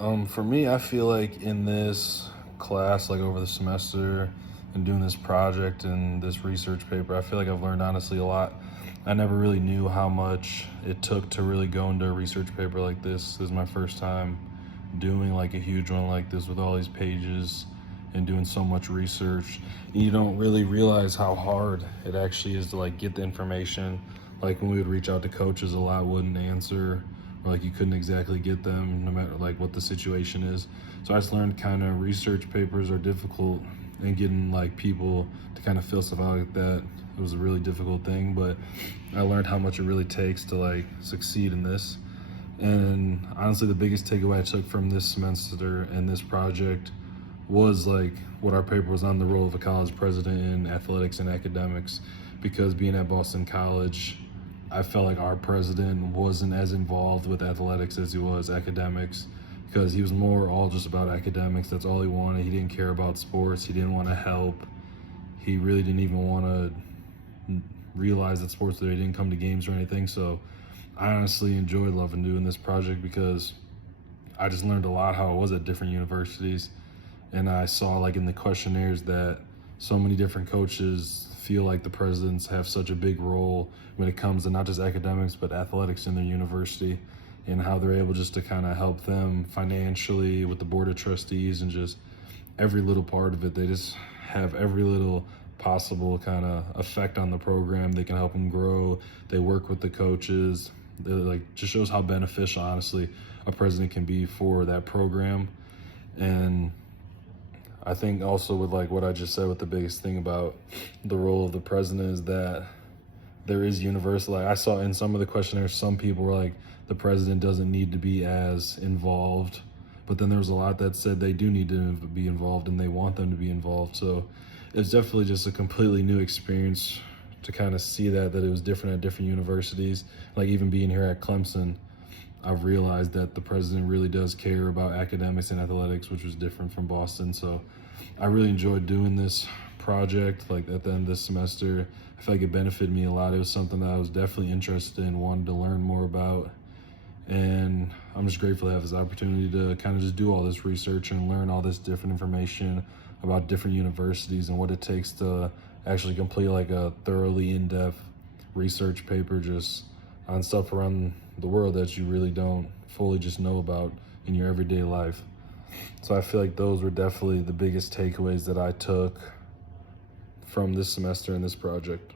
For me, I feel like in this class, like over the semester, and doing this project and this research paper, I feel like I've learned honestly a lot. I never really knew how much it took to really go into a research paper like this. This is my first time doing like a huge one like this with all these pages and doing so much research. You don't really realize how hard it actually is to like get the information. Like when we would reach out to coaches, a lot wouldn't answer, or like you couldn't exactly get them no matter like what the situation is. So I just learned kind of research papers are difficult, and getting like people to kind of fill stuff out like that, it was a really difficult thing. But I learned how much it really takes to like succeed in this. And honestly, the biggest takeaway I took from this semester and this project was like what our paper was on, the role of a college president in athletics and academics. Because being at Boston College, I felt like our president wasn't as involved with athletics as he was academics, because he was more all just about academics. That's all he wanted. He didn't care about sports. He didn't want to help. He really didn't even want to realize that sports today didn't come to games or anything. So I honestly enjoyed loving doing this project because I just learned a lot how it was at different universities. And I saw like in the questionnaires that so many different coaches feel like the presidents have such a big role when it comes to not just academics but athletics in their university, and how they're able just to kind of help them financially with the board of trustees and just every little part of it. They just have every little possible kind of effect on the program. They can help them grow. They work with the coaches. They're like, just shows how beneficial honestly a president can be for that program. And I think also with like what I just said, with the biggest thing about the role of the president is that there is universal. Like I saw in some of the questionnaires, some people were like, the president doesn't need to be as involved. But then there was a lot that said they do need to be involved and they want them to be involved. So it's definitely just a completely new experience to kind of see that it was different at different universities. Like even being here at Clemson, I've realized that the president really does care about academics and athletics, which was different from Boston. So I really enjoyed doing this project. Like at the end of this semester, I feel like it benefited me a lot. It was something that I was definitely interested in, wanted to learn more about. And I'm just grateful to have this opportunity to kind of just do all this research and learn all this different information about different universities and what it takes to actually complete like a thoroughly in-depth research paper just on stuff around the world that you really don't fully just know about in your everyday life. So I feel like those were definitely the biggest takeaways that I took from this semester and this project.